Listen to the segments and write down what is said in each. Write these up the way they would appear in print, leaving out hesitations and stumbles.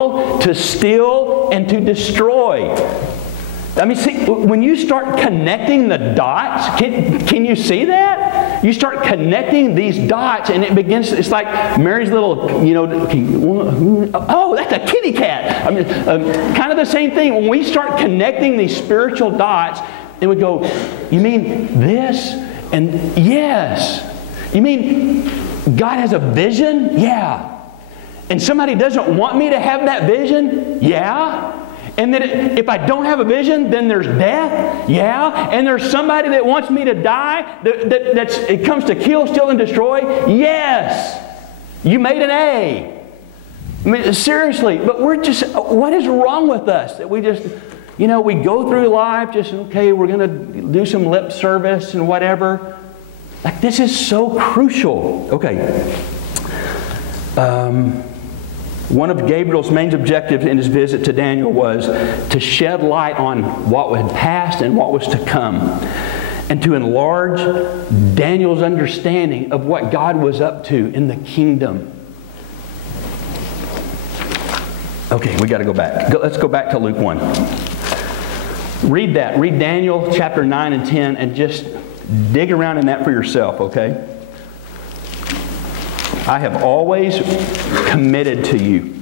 to steal, and to destroy. I mean, see, when you start connecting the dots, can you see that? You start connecting these dots and it begins, it's like Mary's little, oh, that's a kitty cat. I mean, kind of the same thing. When we start connecting these spiritual dots, and we go, you mean this? And yes. You mean God has a vision? Yeah. And somebody doesn't want me to have that vision? Yeah. And then if I don't have a vision, then there's death? Yeah. And there's somebody that wants me to die, it comes to kill, steal, and destroy? Yes. You made an A. I mean, seriously, but we're just, what is wrong with us? That we just, we go through life just, okay, we're going to do some lip service and whatever. Like, this is so crucial. Okay. One of Gabriel's main objectives in his visit to Daniel was to shed light on what had passed and what was to come, and to enlarge Daniel's understanding of what God was up to in the kingdom. Okay, we got to go back. Let's go back to Luke 1. Read that. Read Daniel chapter 9 and 10 and just dig around in that for yourself, okay? I have always committed to you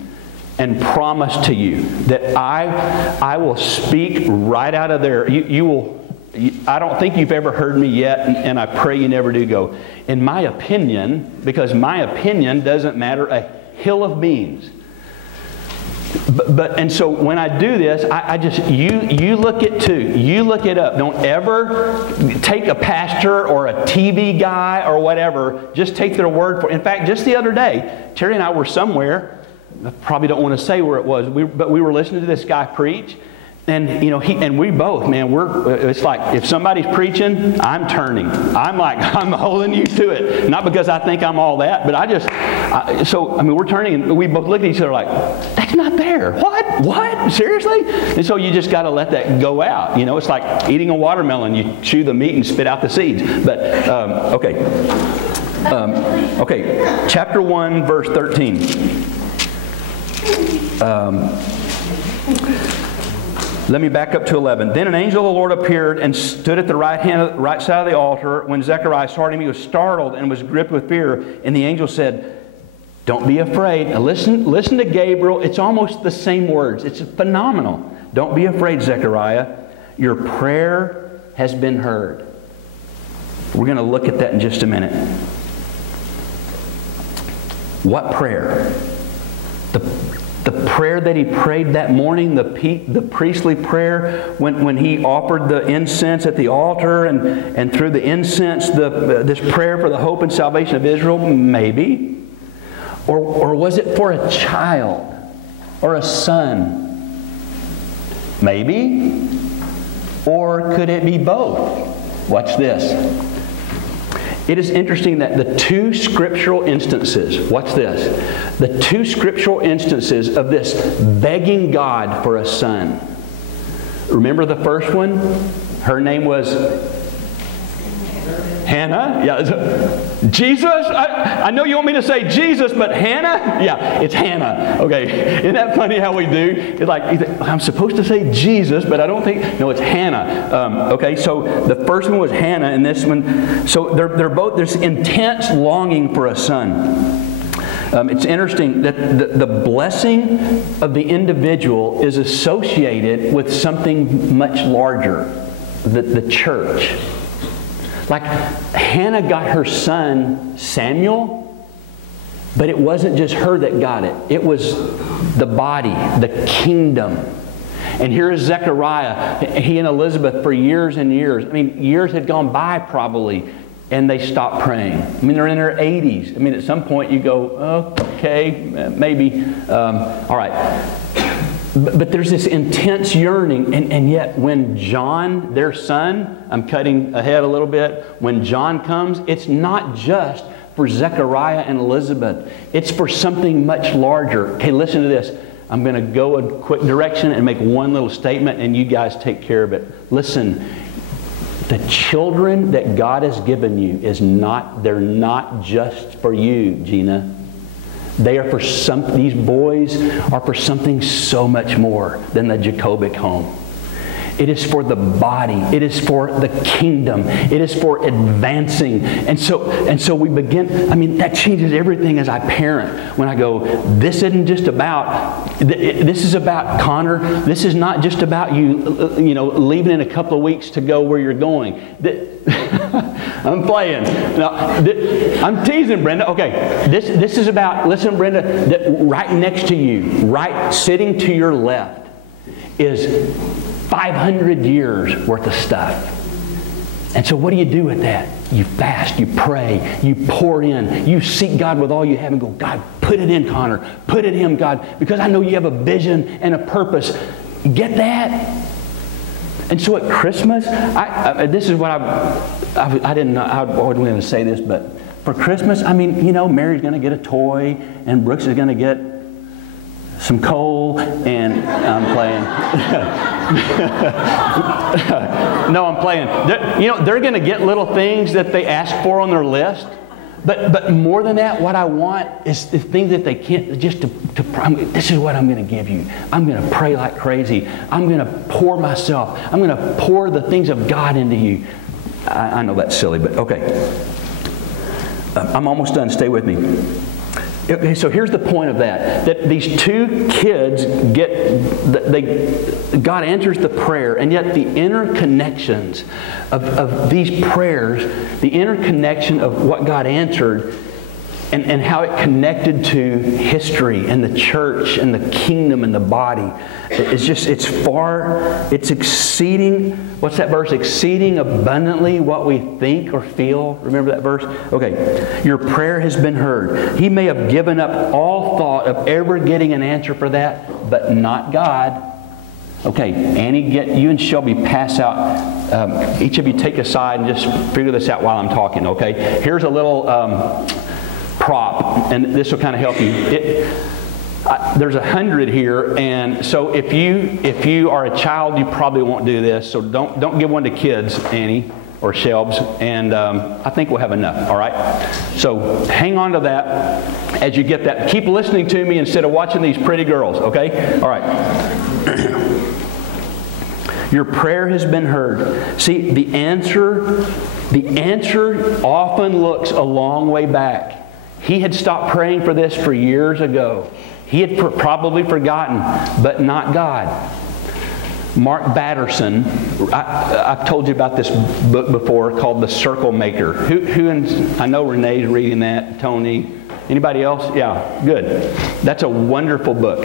and promised to you that I will speak right out of there. I don't think you've ever heard me yet, and I pray you never do go, in my opinion, because my opinion doesn't matter a hill of beans. And so when I do this, I just, you look it too. You look it up. Don't ever take a pastor or a TV guy or whatever. Just take their word for it. In fact, just the other day, Terry and I were somewhere. I probably don't want to say where it was, but we were listening to this guy preach. And, and we both, man, it's like if somebody's preaching, I'm turning. I'm holding you to it. Not because I think I'm all that, but we're turning and we both look at each other like, that's not there. What? Seriously? And so you just got to let that go out. It's like eating a watermelon. You chew the meat and spit out the seeds. But, okay. Okay, chapter 1, verse 13. Let me back up to 11. Then an angel of the Lord appeared and stood at the right side of the altar. When Zechariah saw him, he was startled and was gripped with fear. And the angel said, don't be afraid. Now listen to Gabriel. It's almost the same words. It's phenomenal. Don't be afraid, Zechariah. Your prayer has been heard. We're going to look at that in just a minute. What prayer? The prayer that he prayed that morning, the priestly prayer, when he offered the incense at the altar, and through the incense, this prayer for the hope and salvation of Israel, maybe. Or was it for a child or a son? Maybe. Or could it be both? Watch this. It is interesting that the two scriptural instances, watch this, the two scriptural instances of this begging God for a son. Remember the first one? Her name was Hannah? Yeah. Jesus? I know you want me to say Jesus, but Hannah? Yeah, it's Hannah. Okay. Isn't that funny how we do? It's like, I'm supposed to say Jesus, but I don't think, no, it's Hannah. Okay, so the first one was Hannah, and this one, so they're both, there's intense longing for a son. It's interesting that the blessing of the individual is associated with something much larger, the church. Like Hannah got her son Samuel, but it wasn't just her that got it. It was the body, the kingdom. And here is Zechariah. He and Elizabeth for years and years. I mean, years had gone by probably, and they stopped praying. I mean, they're in their 80s. I mean, at some point you go, okay, maybe. All right. But there's this intense yearning, and yet when John, their son, I'm cutting ahead a little bit, when John comes, it's not just for Zechariah and Elizabeth. It's for something much larger. Okay, listen to this. I'm going to go a quick direction and make one little statement, and you guys take care of it. Listen, the children that God has given you they're not just for you, Gina. They are for these boys are for something so much more than the Jacobic home. It is for the body. It is for the kingdom. It is for advancing. And so we begin, that changes everything as I parent. When I go, this isn't just about, this is about Connor. This is not just about you leaving in a couple of weeks to go where you're going. I'm playing. No, I'm teasing, Brenda. Okay, this is about, listen, Brenda, that right next to you, right sitting to your left, is 500 years worth of stuff. And so what do you do with that? You fast, you pray, you pour in, you seek God with all you have and go, God, put it in, Connor. Put it in, God, because I know you have a vision and a purpose. Get that? And so at Christmas, this is what I didn't know, I wasn't going to say this, but for Christmas, Mary's going to get a toy and Brooks is going to get some coal, and I'm playing. No, I'm playing. They're going to get little things that they ask for on their list. But more than that, what I want is the things that they can't, just this is what I'm going to give you. I'm going to pray like crazy. I'm going to pour myself. I'm going to pour the things of God into you. I know that's silly, but okay. I'm almost done. Stay with me. Okay, so here's the point of that these two kids God answers the prayer, and yet the interconnections of these prayers, the interconnection of what God answered and how it connected to history and the church and the kingdom and the body, it's exceeding, what's that verse? Exceeding abundantly what we think or feel. Remember that verse? Okay. Your prayer has been heard. He may have given up all thought of ever getting an answer for that, but not God. Okay, Annie, get you and Shelby pass out. Each of you take a side and just figure this out while I'm talking, okay? Here's a little prop, and this will kind of help you. There's 100 here, and so if you are a child, you probably won't do this. So don't give one to kids, Annie or Shelbs, and I think we'll have enough. All right. So hang on to that as you get that. Keep listening to me instead of watching these pretty girls. Okay. All right. Your prayer has been heard. See, the answer often looks a long way back. He had stopped praying for this for years ago. He had probably forgotten, but not God. Mark Batterson, I've told you about this book before called The Circle Maker. I know Renee's reading that, Tony. Anybody else? Yeah, good. That's a wonderful book.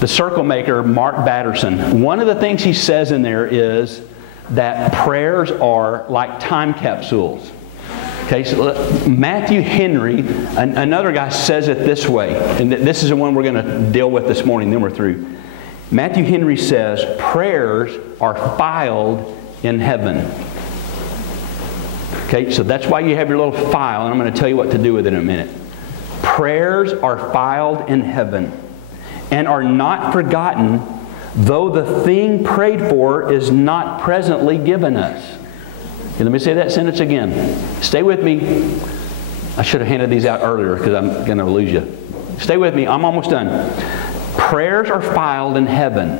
The Circle Maker, Mark Batterson. One of the things he says in there is that prayers are like time capsules. Okay, so Matthew Henry, another guy, says it this way, and this is the one we're going to deal with this morning, then we're through. Matthew Henry says, prayers are filed in heaven. Okay, so that's why you have your little file, and I'm going to tell you what to do with it in a minute. Prayers are filed in heaven and are not forgotten, though the thing prayed for is not presently given us. Okay, let me say that sentence again. Stay with me. I should have handed these out earlier because I'm going to lose you. Stay with me. I'm almost done. Prayers are filed in heaven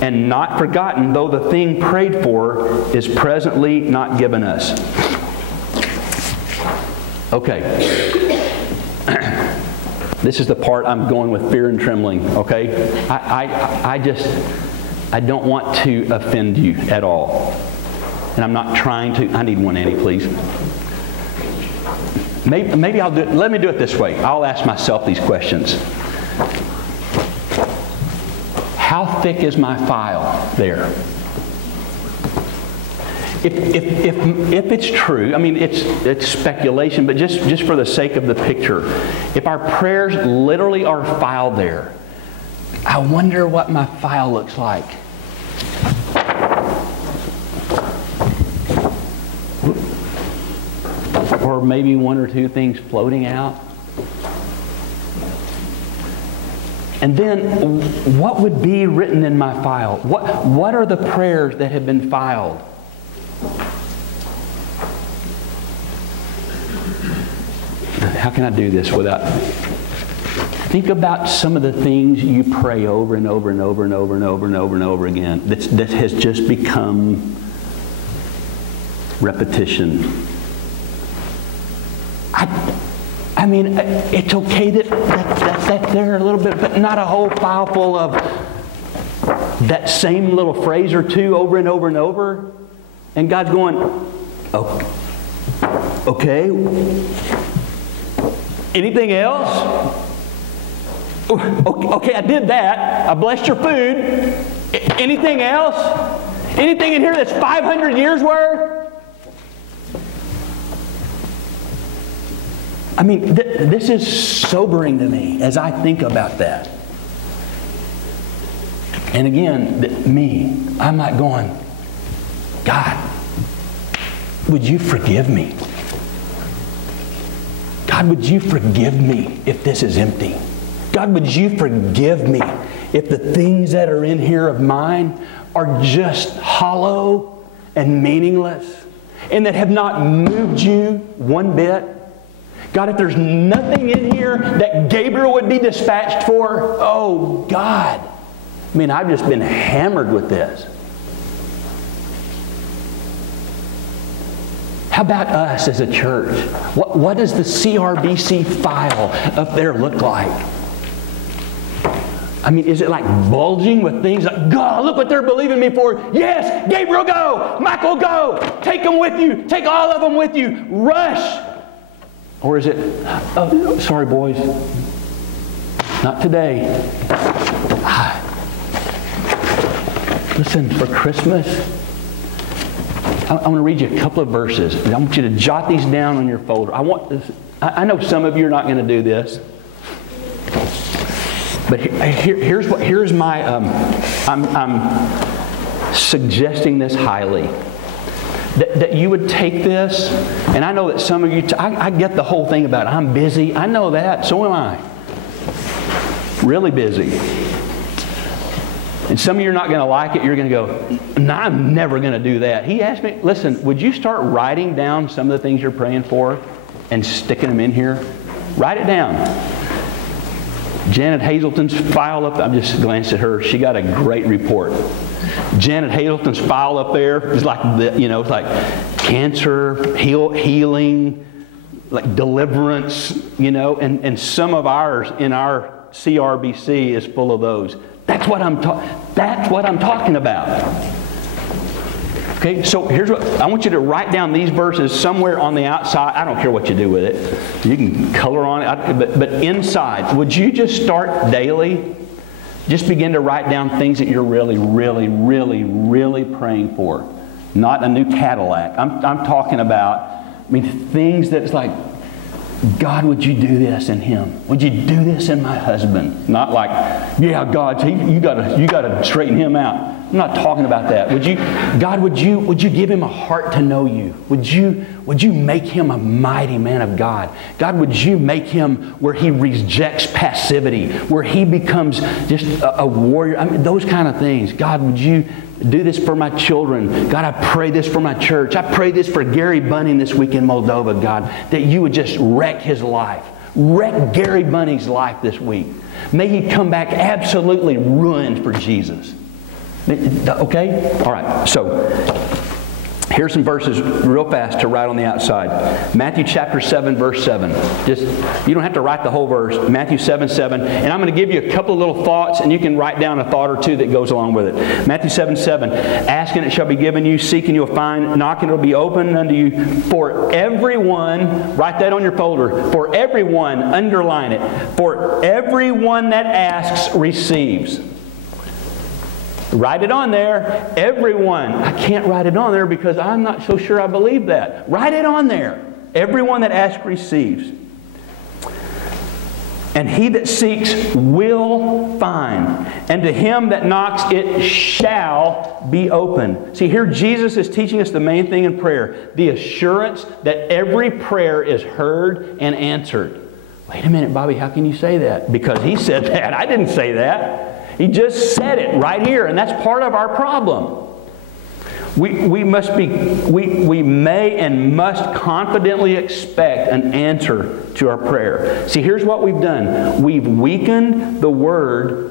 and not forgotten, though the thing prayed for is presently not given us. Okay. This is the part I'm going with fear and trembling, okay? I don't want to offend you at all. And I'm not trying to. I need one, Annie, please. Maybe I'll do it. Let me do it this way. I'll ask myself these questions. How thick is my file there? If it's true, it's speculation, but just for the sake of the picture, if our prayers literally are filed there, I wonder what my file looks like. Or maybe one or two things floating out. And then, what would be written in my file? What are the prayers that have been filed? How can I do this without... think about some of the things you pray over and over and over and over and over and over and over again that has just become repetition. I mean, it's okay that's there a little bit, but not a whole file full of that same little phrase or two over and over and over. And God's going, oh, okay. Anything else? Okay, I did that. I blessed your food. Anything else? Anything in here that's 500 years worth? I mean, this is sobering to me as I think about that. And again, I'm not going, God, would you forgive me? God, would you forgive me if this is empty? God, would you forgive me if the things that are in here of mine are just hollow and meaningless and that have not moved you one bit? God, if there's nothing in here that Gabriel would be dispatched for, oh God. I mean, I've just been hammered with this. How about us as a church? What does the CRBC file up there look like? I mean, is it like bulging with things like, God, look what they're believing me for. Yes, Gabriel, go. Michael, go. Take them with you. Take all of them with you. Rush. Or is it, oh, sorry, boys. Not today. Listen, for Christmas, I want to read you a couple of verses. I want you to jot these down on your folder. I know some of you are not going to do this. But here's my, I'm suggesting this highly. That you would take this, and I know that some of you, I get the whole thing about it. I'm busy. I know that. So am I. Really busy. And some of you are not going to like it. You're going to go, no, I'm never going to do that. He asked me, listen, would you start writing down some of the things you're praying for and sticking them in here? Write it down. Janet Hazelton's file up, I'm just glanced at her. She got a great report. Janet Hazelton's file up there is like, it's like cancer, healing, like deliverance, and some of ours in our CRBC is full of those. That's what I'm talking about. Okay, so here's what I want you to write down these verses somewhere on the outside. I don't care what you do with it. You can color on it, but inside, would you just start daily? Just begin to write down things that you're really, really, really, really praying for. Not a new Cadillac. I'm talking about, things that's like, God, would you do this in him? Would you do this in my husband? Not like, yeah, God, you gotta straighten him out. I'm not talking about that. God, would you give him a heart to know you? Would you make him a mighty man of God? God, would you make him where he rejects passivity, where he becomes just a warrior? Those kind of things. God, would you do this for my children? God, I pray this for my church. I pray this for Gary Bunning this week in Moldova, God, that you would just wreck his life. Wreck Gary Bunning's life this week. May he come back absolutely ruined for Jesus. Okay? All right. So, here's some verses real fast to write on the outside. Matthew chapter 7, verse 7. You don't have to write the whole verse. Matthew 7, 7. And I'm going to give you a couple of little thoughts, and you can write down a thought or two that goes along with it. Matthew 7, 7. Ask and it shall be given you. Seek and you'll find. Knock and it will be opened unto you. For everyone, write that on your folder. For everyone, underline it. For everyone that asks receives. Write it on there. Everyone. I can't write it on there because I'm not so sure I believe that. Write it on there. Everyone that asks receives. And he that seeks will find. And to him that knocks it shall be open. See, here Jesus is teaching us the main thing in prayer. The assurance that every prayer is heard and answered. Wait a minute, Bobby, how can you say that? Because he said that. I didn't say that. He just said it right here, and that's part of our problem. We may and must confidently expect an answer to our prayer. See, here's what we've done. We've weakened the Word.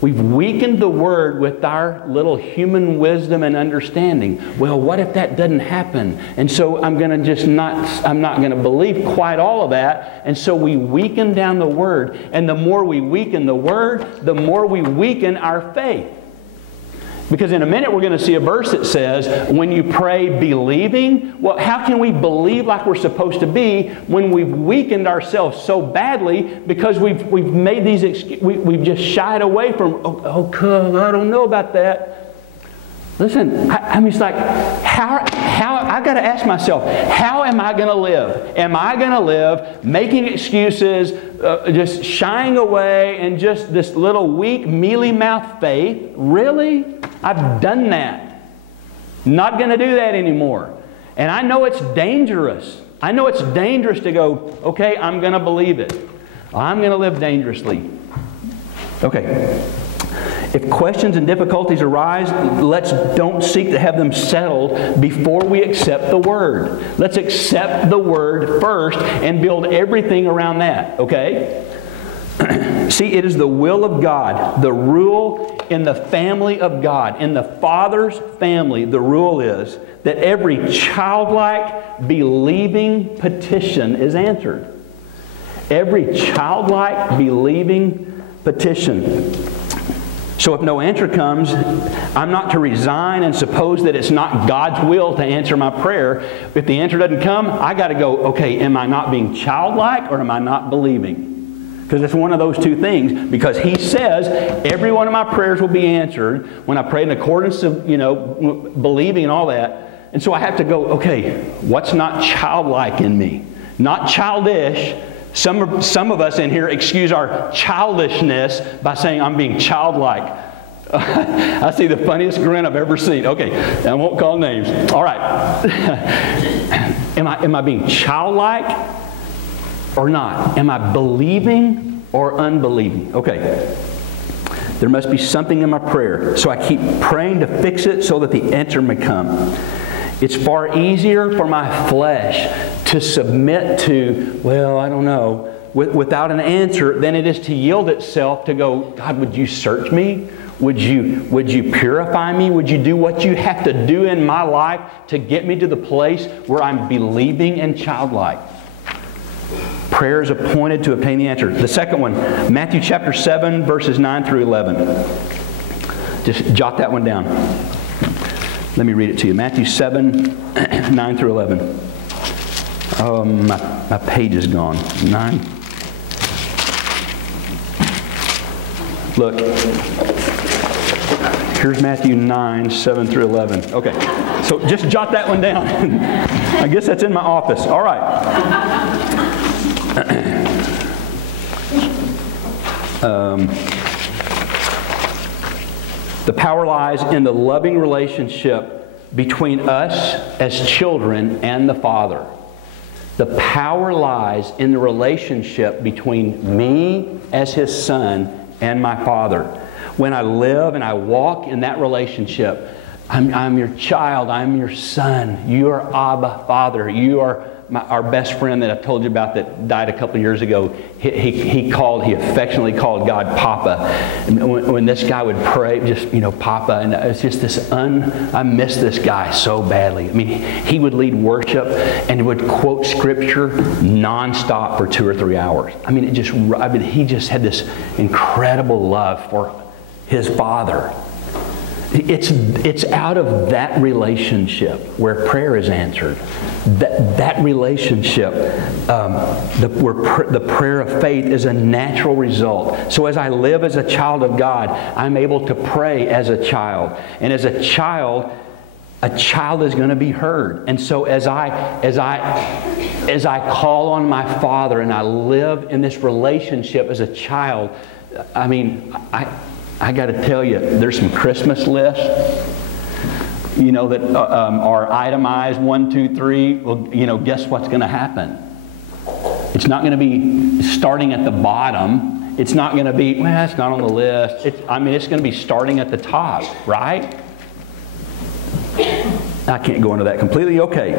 We've weakened the Word with our little human wisdom and understanding. Well, what if that doesn't happen? And so I'm not going to believe quite all of that. And so we weaken down the Word. And the more we weaken the Word, the more we weaken our faith. Because in a minute we're going to see a verse that says, when you pray believing, well, how can we believe like we're supposed to be when we've weakened ourselves so badly because we've made these we've just shied away from, I don't know about that. Listen, I mean, it's like, how I've got to ask myself, how am I going to live? Am I going to live making excuses, just shying away, and just this little weak, mealy-mouthed faith? Really? I've done that. Not going to do that anymore. And I know it's dangerous. I know it's dangerous to go, okay, I'm going to believe it. I'm going to live dangerously. Okay. If questions and difficulties arise, don't seek to have them settled before we accept the Word. Let's accept the Word first and build everything around that, okay? See, it is the will of God, the rule in the family of God, in the Father's family, the rule is that every childlike, believing petition is answered. Every childlike, believing petition. So if no answer comes, I'm not to resign and suppose that it's not God's will to answer my prayer. If the answer doesn't come, I got to go, okay, am I not being childlike or am I not believing? Because it's one of those two things. Because He says every one of my prayers will be answered when I pray in accordance to, believing and all that. And so I have to go, okay, what's not childlike in me? Not childish. Some of us in here excuse our childishness by saying I'm being childlike. I see the funniest grin I've ever seen. Okay, I won't call names. All right. Am I being childlike or not? Am I believing or unbelieving? Okay. There must be something in my prayer. So I keep praying to fix it so that the answer may come. It's far easier for my flesh to submit to, well, I don't know, without an answer than it is to yield itself to go, God, would you search me? Would you purify me? Would you do what you have to do in my life to get me to the place where I'm believing and childlike? Prayer is appointed to obtain the answer. The second one, Matthew chapter 7, verses 9 through 11. Just jot that one down. Let me read it to you. Matthew 7, 9 through 11. Oh, my page is gone. 9. Look. Here's Matthew 9, 7 through 11. Okay. So just jot that one down. I guess that's in my office. All right. The power lies in the loving relationship between us as children and the Father. The power lies in the relationship between me as His Son and my Father. When I live and I walk in that relationship, I'm your child, I'm your son, you are Abba, Father, you are our best friend that I told you about that died a couple of years ago. He affectionately called God Papa. And when this guy would pray, just, Papa, and it's just this I miss this guy so badly. I mean, he would lead worship and would quote Scripture nonstop for 2 or 3 hours. I mean, he just had this incredible love for his Father. It's out of that relationship where prayer is answered. That relationship, the prayer of faith is a natural result. So as I live as a child of God, I'm able to pray as a child. And as a child is going to be heard. And so as I call on my Father and I live in this relationship as a child, I mean, I got to tell you, there's some Christmas lists, that are itemized 1, 2, 3. Well, guess what's going to happen? It's not going to be starting at the bottom. It's not going to be, well, it's not on the list. It's going to be starting at the top, right? I can't go into that completely. Okay.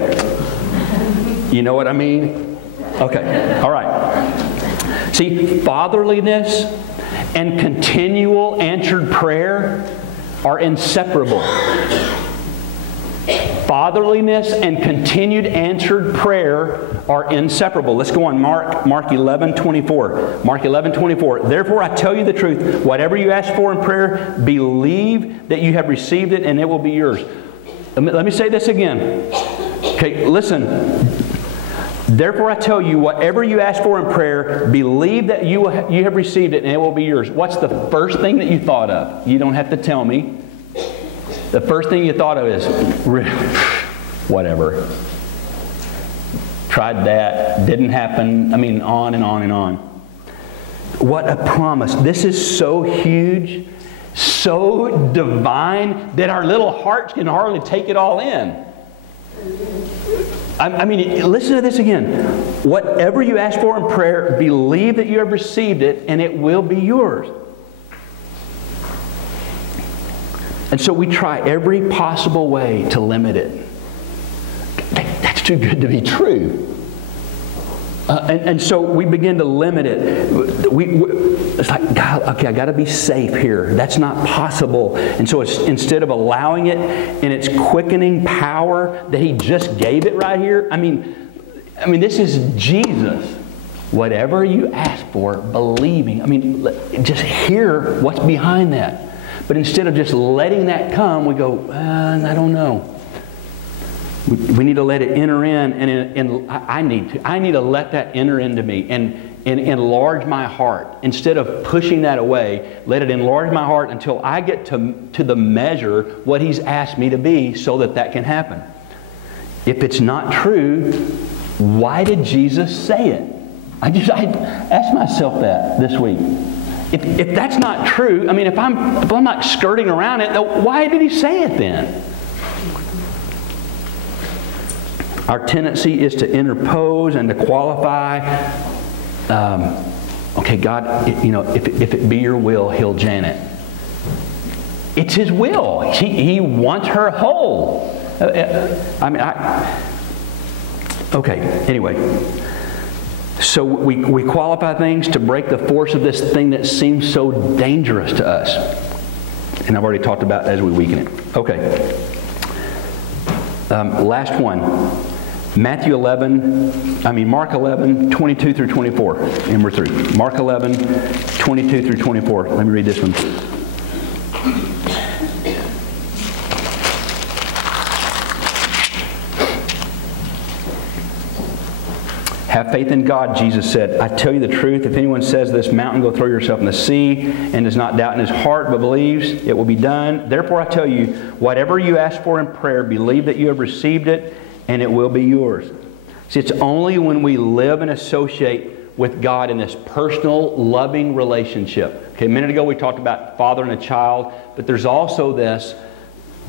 You know what I mean? Okay. All right. See, fatherliness and continual answered prayer are inseparable. Fatherliness and continued answered prayer are inseparable. Let's go on. Mark 11:24. Mark 11:24. Therefore I tell you the truth. Whatever you ask for in prayer, believe that you have received it and it will be yours. Let me say this again. Okay, listen. Therefore I tell you, whatever you ask for in prayer, believe that you have received it and it will be yours. What's the first thing that you thought of? You don't have to tell me. The first thing you thought of is, whatever. Tried that, didn't happen. I mean, on and on and on. What a promise. This is so huge, so divine, that our little hearts can hardly take it all in. I mean, listen to this again. Whatever you ask for in prayer, believe that you have received it and it will be yours. And so we try every possible way to limit it. That's too good to be true. And so we begin to limit it. It's like, God, okay, I got to be safe here. That's not possible. And so instead of allowing it in its quickening power that He just gave it right here, I mean, this is Jesus. Whatever you ask for, believing. I mean, just hear what's behind that. But instead of just letting that come, we go, I don't know. We need to let it enter in, and I need to let that enter into me and enlarge my heart. Instead of pushing that away, let it enlarge my heart until I get to the measure what He's asked me to be, so that can happen. If it's not true, why did Jesus say it? I asked myself that this week. If that's not true, I mean, if I'm not skirting around it, why did He say it then? Our tendency is to interpose and to qualify. Okay, God, if it be your will, heal Janet. It's His will. He wants her whole. Okay, anyway. So we qualify things to break the force of this thing that seems so dangerous to us. And I've already talked about as we weaken it. Okay. Last one. Mark 11, 22 through 24. And we're through. Mark 11, 22 through 24. Let me read this one. Have faith in God, Jesus said. I tell you the truth, if anyone says this mountain, go throw yourself in the sea, and does not doubt in his heart, but believes it will be done. Therefore I tell you, whatever you ask for in prayer, believe that you have received it, and it will be yours. See, it's only when we live and associate with God in this personal, loving relationship. Okay, a minute ago we talked about father and a child, but there's also this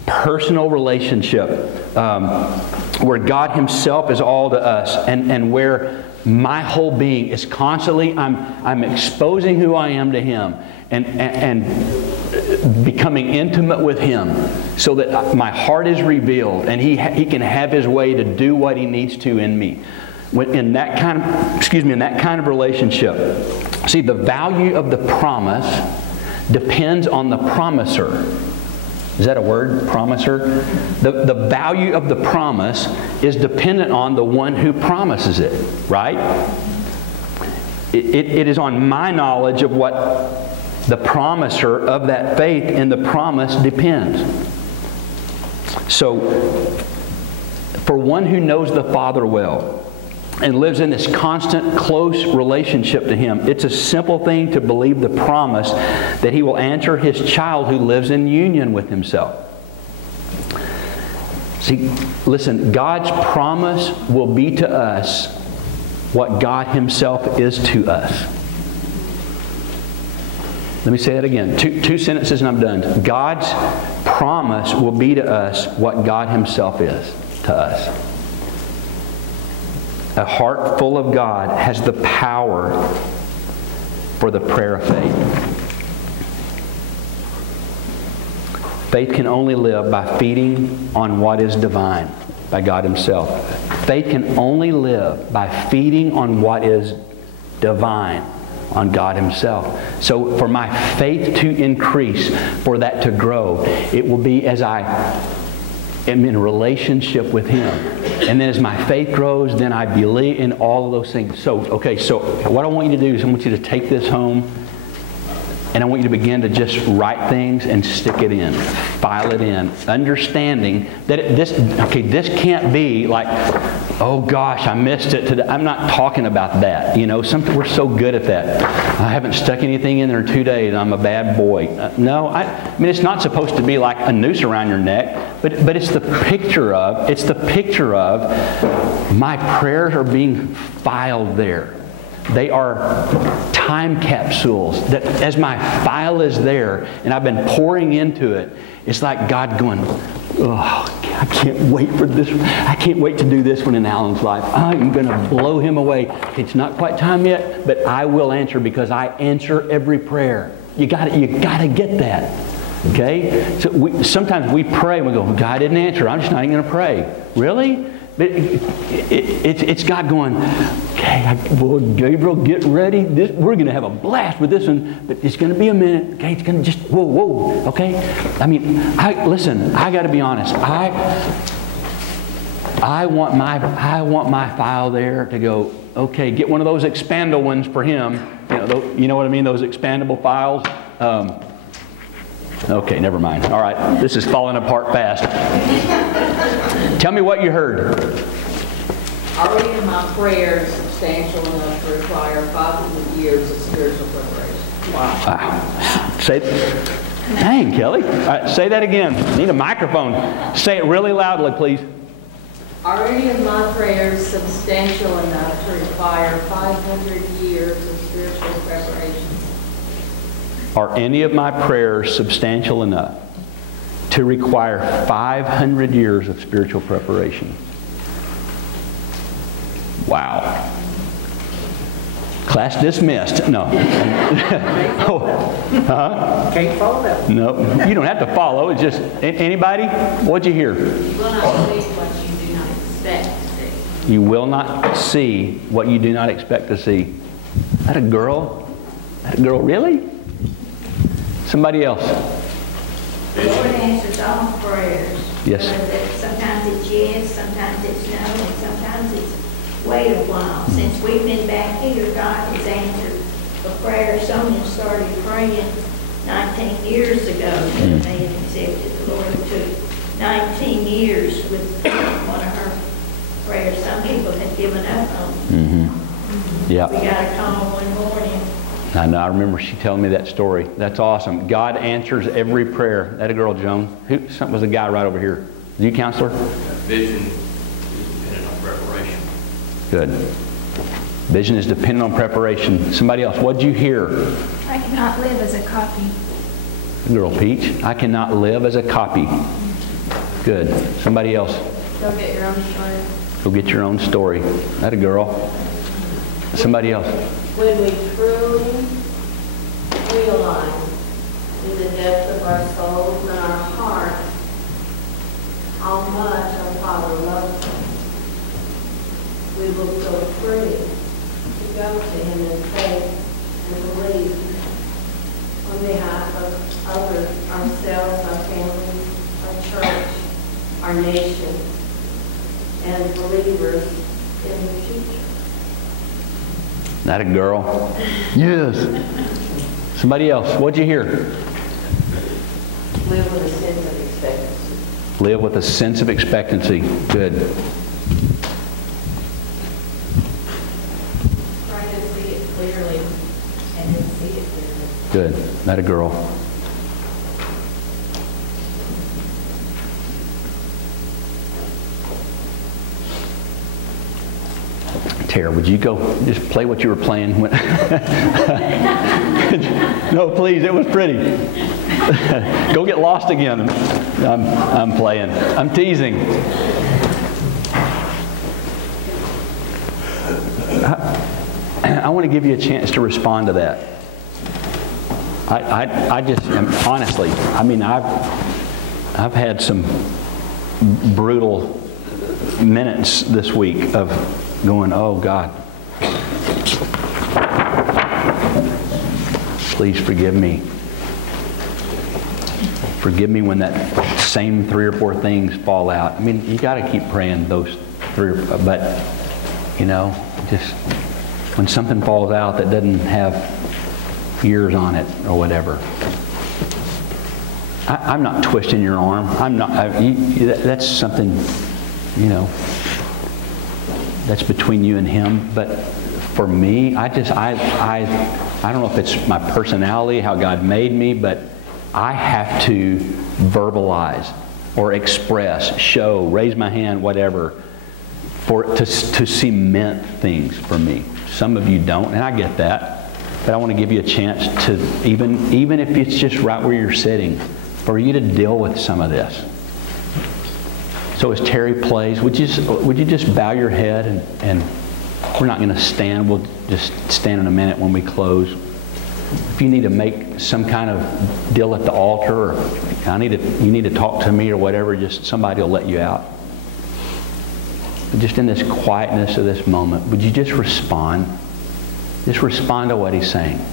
personal relationship where God Himself is all to us, and where my whole being is constantly, I'm exposing who I am to Him and becoming intimate with Him, so that my heart is revealed and He can have His way to do what He needs to in me. In that kind of relationship, see, the value of the promise depends on the promiser. Is that a word? Promiser? The value of the promise is dependent on the one who promises it, right? It is on my knowledge of what the promiser of that faith in the promise depends. So, for one who knows the Father well and lives in this constant, close relationship to Him, it's a simple thing to believe the promise that He will answer His child who lives in union with Himself. See, listen, God's promise will be to us what God Himself is to us. Let me say that again. Two sentences and I'm done. God's promise will be to us what God Himself is to us. A heart full of God has the power for the prayer of faith. Faith can only live by feeding on what is divine, by God Himself. Faith can only live by feeding on what is divine, on God Himself. So for my faith to increase, for that to grow, it will be as I am in a relationship with Him. And then as my faith grows, then I believe in all of those things. So what I want you to do is I want you to take this home, and I want you to begin to just write things and stick it in. File it in. Understanding that this can't be like, oh gosh, I missed it today. I'm not talking about that. You know, we're so good at that. I haven't stuck anything in there in 2 days. I'm a bad boy. No, I mean, it's not supposed to be like a noose around your neck, but it's the picture of, my prayers are being filed there. They are time capsules that as my file is there and I've been pouring into it, it's like God going, oh, I can't wait for this. I can't wait to do this one in Alan's life. I'm going to blow him away. It's not quite time yet, but I will answer because I answer every prayer. You got to get that. Okay? So sometimes we pray and we go, God didn't answer. I'm just not even going to pray. Really? But it's God going, okay, Gabriel, get ready. We're going to have a blast with this one, but it's going to be a minute. Okay, it's going to just, whoa, okay? I mean, listen, I got to be honest. I want my file there to go, okay, get one of those expandable ones for him. You know what I mean, those expandable files? Okay, never mind. All right, this is falling apart fast. Tell me what you heard. Are any of my prayers substantial enough to require 500 years of spiritual preparation? Wow. Dang, Kelly. All right, say that again. Need a microphone. Say it really loudly, please. Are any of my prayers substantial enough to require 500 years of spiritual preparation? Are any of my prayers substantial enough to require 500 years of spiritual preparation? Wow. Class dismissed. No. Can't follow that. No. You don't have to follow. It's just, anybody? What'd you hear? You will not see what you do not expect to see. You will not see what you do not expect to see. That a girl? That a girl, really? Somebody else. The Lord answers all prayers. Yes. Sometimes it's yes, sometimes it's no, and sometimes it's wait a while. Since we've been back here, God has answered a prayer. Sonia started praying 19 years ago that they had accepted the Lord. It took 19 years with one of her prayers. Some people had given up on. Yeah. We got a call one morning. I know. I remember she telling me that story. That's awesome. God answers every prayer. That a girl, Joan? Was a guy right over here. Is you counselor? Vision is dependent on preparation. Good. Vision is dependent on preparation. Somebody else. What'd you hear? I cannot live as a copy. Girl, Peach. I cannot live as a copy. Good. Somebody else. Go get your own story. Go get your own story. That a girl. Somebody else. When we truly realize in the depth of our souls and our hearts how much our Father loves us, we will feel free to go to Him in faith and believe on behalf of others, ourselves, our families, our church, our nation, and believers in the future. That a girl? Yes. Somebody else. What'd you hear? Live with a sense of expectancy. Live with a sense of expectancy. Good. Try to see it clearly and then see it clearly. Good. That a girl. Tara, would you go just play what you were playing? No, please. It was pretty. Go get lost again. I'm playing. I'm teasing. I want to give you a chance to respond to that. I just honestly, I mean, I've had some brutal minutes this week of going, oh God, please forgive me. Forgive me when that same 3 or 4 things fall out. I mean, you got to keep praying those 3 but, you know, just when something falls out that doesn't have years on it or whatever. I'm not twisting your arm. I'm not. That's something, you know, that's between you and him. But for me, I don't know if it's my personality, how God made me, but I have to verbalize or express, show, raise my hand, whatever, to cement things for me. Some of you don't, and I get that. But I want to give you a chance to, even if it's just right where you're sitting, for you to deal with some of this. So as Terry plays, would you just bow your head and we're not going to stand. We'll just stand in a minute when we close. If you need to make some kind of deal at the altar, or you need to talk to me or whatever, just somebody will let you out. But just in this quietness of this moment, would you just respond? Just respond to what he's saying.